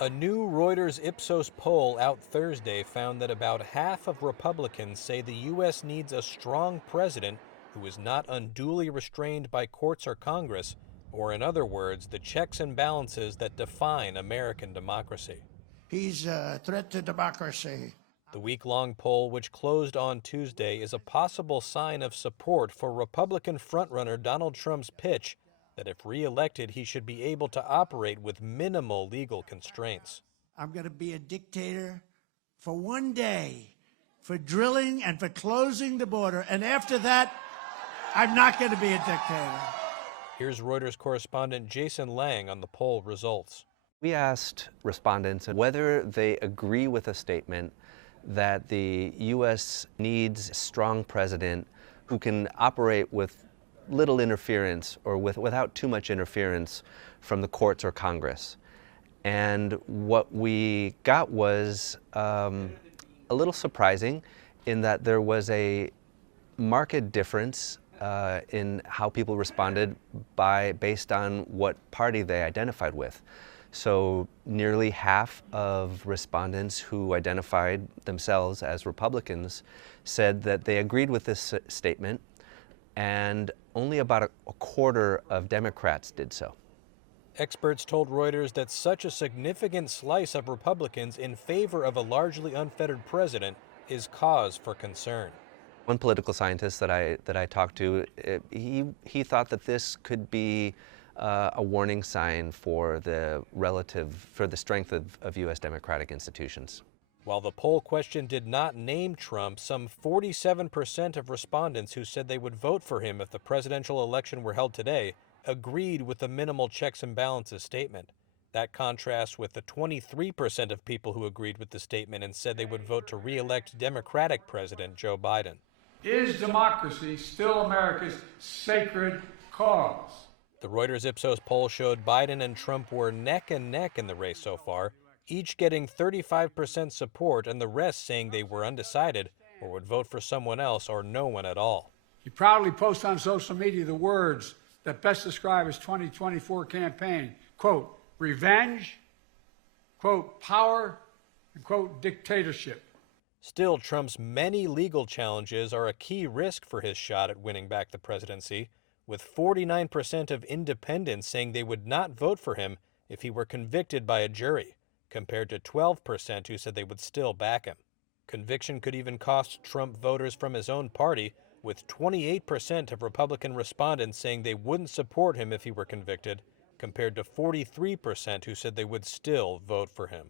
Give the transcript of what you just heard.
A new Reuters Ipsos poll out Thursday found that about half of Republicans say the U.S. needs a strong president who is not unduly restrained by courts or Congress, or in other words, the checks and balances that define American democracy. He's a threat to democracy. The week-long poll, which closed on Tuesday, is a possible sign of support for Republican frontrunner Donald Trump's pitch that if re-elected, he should be able to operate with minimal legal constraints. I'm going to be a dictator for one day, for drilling and for closing the border. And after that, I'm not going to be a dictator. Here's Reuters correspondent Jason Lang on the poll results. We asked respondents whether they agree with a statement that the U.S. needs a strong president who can operate with little interference or without too much interference from the courts or Congress. And what we got was a little surprising in that there was a marked difference in how people responded based on what party they identified with. So nearly half of respondents who identified themselves as Republicans said that they agreed with this statement, and only about a quarter of Democrats did so. Experts told Reuters that such a significant slice of Republicans in favor of a largely unfettered president is cause for concern. One political scientist that I talked to, he thought that this could be a warning sign for the strength of U.S. democratic institutions. While the poll question did not name Trump, some 47% of respondents who said they would vote for him if the presidential election were held today agreed with the minimal checks and balances statement. That contrasts with the 23% of people who agreed with the statement and said they would vote to re-elect Democratic President Joe Biden. Is democracy still America's sacred cause? The Reuters Ipsos poll showed Biden and Trump were neck and neck in the race so far, each getting 35% support and the rest saying they were undecided or would vote for someone else or no one at all. He proudly posts on social media the words that best describe his 2024 campaign, quote, revenge, quote, power, and quote, dictatorship. Still, Trump's many legal challenges are a key risk for his shot at winning back the presidency, with 49% of independents saying they would not vote for him if he were convicted by a jury, compared to 12% who said they would still back him. Conviction could even cost Trump voters from his own party, with 28% of Republican respondents saying they wouldn't support him if he were convicted, compared to 43% who said they would still vote for him.